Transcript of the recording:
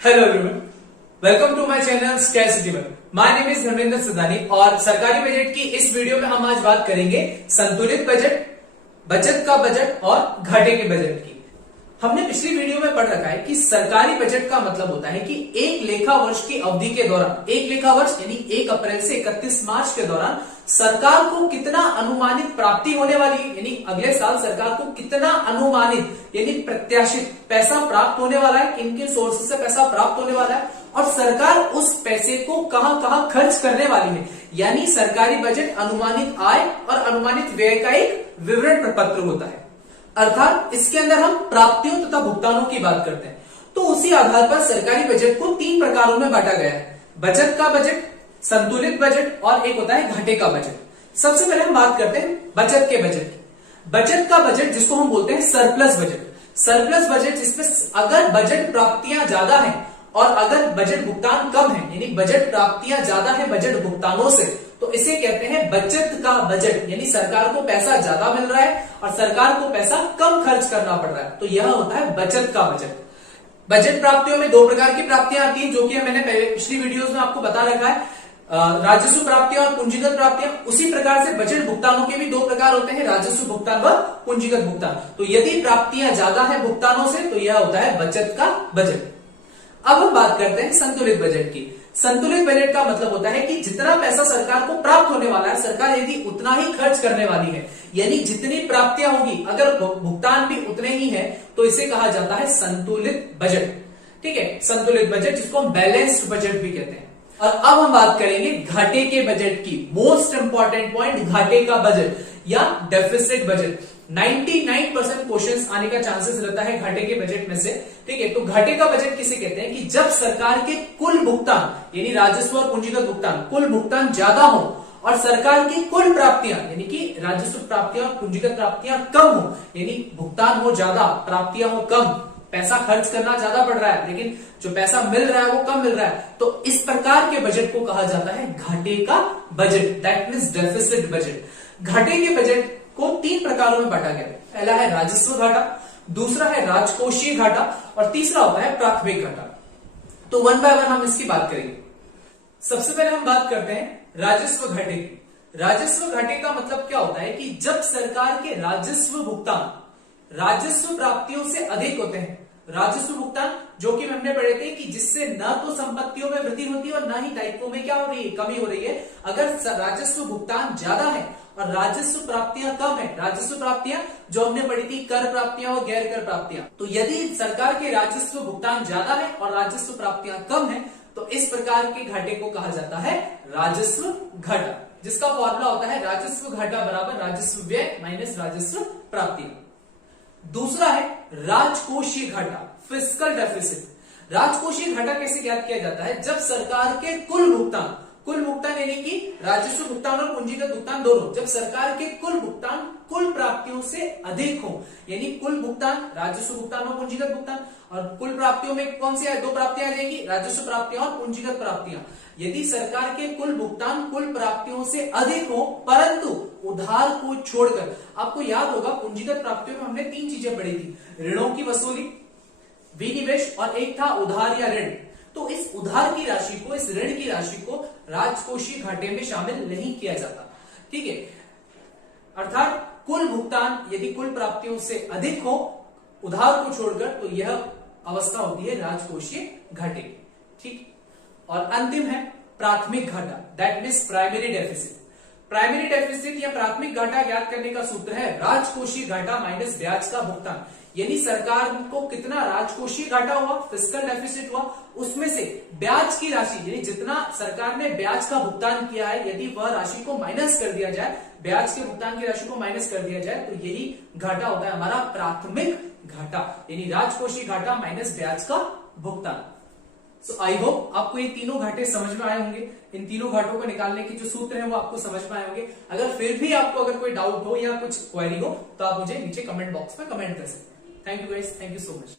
Hello everyone, welcome to my channel scarcity one. My name is Dharmendra Sadani और सरकारी budget की इस वीडियो में हम आज बात करेंगे संतुलित बजट, बचत का बजट और घाटे के बजट की। हमने पिछली वीडियो में पढ़ रखा है कि सरकारी बजट का मतलब होता है कि एक लेखा वर्ष की अवधि के दौरान, एक लेखा वर्ष यानी 1 अप्रैल से 31 मार्च के दौरान सरकार को कितना अनुमानित प्राप्ति होने वाली है, यानी अगले साल सरकार को कितना अनुमानित यानी प्रत्याशित पैसा प्राप्त होने वाला है, किन किन सोर्सेस से पैसा प्राप्त होने वाला है और सरकार उस पैसे को कहां कहां खर्च करने वाली है। यानी सरकारी बजट अनुमानित आय और अनुमानित व्यय का एक विवरण प्रपत्र होता है। अर्थात इसके अंदर हम प्राप्तियों तथा भुगतानों की बात करते हैं। तो उसी आधार पर सरकारी बजट को 3 प्रकारों में बांटा गया है: बचत का बजट, संतुलित बजट और एक होता है घाटे का बजट। सबसे पहले हम बात करते हैं बचत के बजट की। बचत का बजट जिसको हम बोलते हैं सरप्लस बजट। सरप्लस बजट जिसमें अगर बजट प्राप्तियां ज्यादा हैं और अगर बजट भुगतान कम है, यानी बजट प्राप्तियां ज्यादा है बजट भुगतानों से, तो इसे कहते हैं बचत का बजट। यानी सरकार को पैसा ज्यादा मिल रहा है और सरकार को पैसा कम खर्च करना पड़ रहा है, तो यह होता है बचत का बजट। बजट प्राप्तियों में 2 प्रकार की प्राप्तियां आती हैं, जो कि मैंने पिछली वीडियोस में आपको बता रखा है, राजस्व प्राप्तियां और पूंजीगत प्राप्तियां। उसी प्रकार से बजट भुगतानों के भी 2 प्रकार होते हैं, राजस्व भुगतान व पूंजीगत भुगतान। तो यदि प्राप्तियां ज्यादा है भुगतानों से, तो यह होता है बचत का बजट। अब हम बात करते हैं संतुलित बजट की। संतुलित बजट का मतलब होता है कि जितना पैसा सरकार को प्राप्त होने वाला है, सरकार यदि उतना ही खर्च करने वाली है, यानी जितनी प्राप्तियां होगी अगर भुगतान भी उतने ही है, तो इसे कहा जाता है संतुलित बजट। ठीक है, संतुलित बजट जिसको हम बैलेंस्ड बजट भी कहते हैं। और अब हम बात करेंगे घाटे के बजट की। मोस्ट इंपॉर्टेंट पॉइंट, घाटे का बजट या डेफिसिट बजट। 99% क्वेश्चंस आने का चांसेस रहता है घाटे के बजट में से। ठीक है, तो घाटे का बजट किसे कहते हैं कि जब सरकार के कुल भुगतान यानी राजस्व और पूंजीगत भुगतान, कुल भुगतान ज्यादा हो और सरकार की कुल प्राप्तियां यानी कि राजस्व प्राप्तियां और पूंजीगत प्राप्तियां कम हो, यानी भुगतान हो ज्यादा, प्राप्तियां हो कम, पैसा खर्च करना ज्यादा पड़ रहा है लेकिन जो पैसा मिल रहा है वो कम मिल रहा है, तो इस प्रकार के बजट को कहा जाता है घाटे का budget, that means deficit budget. घाटे के बजट को 3 प्रकारों में बांटा गया। पहला है राजस्व घाटा, दूसरा है राजकोषीय घाटा और तीसरा होता है प्राथमिक घाटा। तो 1 बाय 1 हम इसकी बात करेंगे। सबसे पहले हम बात करते हैं राजस्व घाटे की। राजस्व घाटे का मतलब क्या होता है कि जब सरकार के राजस्व भुगतान राजस्व प्राप्तियों से अधिक होते हैं। राजस्व भुगतान जो कि हमने पढ़े थे कि जिससे न तो संपत्तियों में वृद्धि होती है और न ही दायित्वों में क्या हो रही है, कमी हो रही है। अगर राजस्व भुगतान ज्यादा है और राजस्व प्राप्तियां कम है, राजस्व प्राप्तियां जो हमने पढ़ी थी कर प्राप्तियां और गैर कर प्राप्तियां, तो यदि सरकार के राजस्व भुगतान ज्यादा है और राजस्व प्राप्तियां कम है, तो इस प्रकार के घाटे को कहा जाता है राजस्व घाटा, जिसका फॉर्मूला होता है राजस्व घाटा बराबर राजस्व व्यय माइनस राजस्व प्राप्तियां। दूसरा है राजकोषीय घाटा, फिस्कल डेफिसिट। राजकोषीय घाटा कैसे ज्ञात किया जाता है? जब सरकार के कुल भुगतान यानी कि राजस्व भुगतान और पूंजीगत भुगतान दोनों, जब सरकार के कुल भुगतान कुल प्राप्तियों से अधिक हो, यानी कुल भुगतान राजस्व भुगतान और पूंजीगत भुगतान, और कुल प्राप्तियों में कौन सी 2 प्राप्तियां आ जाएगी, राजस्व प्राप्तियां और पूंजीगत प्राप्तियां। यदि सरकार के कुल भुगतान कुल प्राप्तियों से अधिक हो परंतु उधार को छोड़कर, आपको याद होगा पूंजीगत प्राप्तियों में हमने 3 चीजें पढ़ी थी, ऋणों की वसूली, विनिवेश और एक था उधार या ऋण। तो इस उधार की राशि को, इस ऋण की राशि को राजकोषीय घाटे में शामिल नहीं किया जाता। ठीक है, अर्थात कुल भुगतान यदि कुल प्राप्तियों से अधिक हो उधार को छोड़कर, तो यह अवस्था होती है राजकोषीय घाटे। ठीक, और अंतिम है प्राथमिक घाटा, that means primary deficit. Primary deficit या प्राथमिक घाटा ज्ञात करने का सूत्र है राजकोषीय घाटा माइनस ब्याज का भुगतान। यानी सरकार को कितना राजकोषीय घाटा हुआ, फिस्कल डेफिसिट हुआ, उसमें से ब्याज की राशि यानी जितना सरकार ने ब्याज का भुगतान किया है, यदि वह राशि को माइनस कर दिया जाए, ब्याज के भुगतान की राशि को माइनस कर दिया जाए, तो यही घाटा होता है हमारा प्राथमिक घाटा, यानी राजकोषीय घाटा माइनस ब्याज का भुगतान। सो आई होप आपको ये तीनों घाटे समझ में आए होंगे। इन तीनों घाटों को निकालने के जो सूत्र हैं वो आपको समझ में आए होंगे। अगर फिर भी आपको अगर कोई डाउट हो या कुछ क्वेरी हो, तो आप मुझे नीचे कमेंट बॉक्स में कमेंट कर सकते हैं। Thank you guys, thank you so much.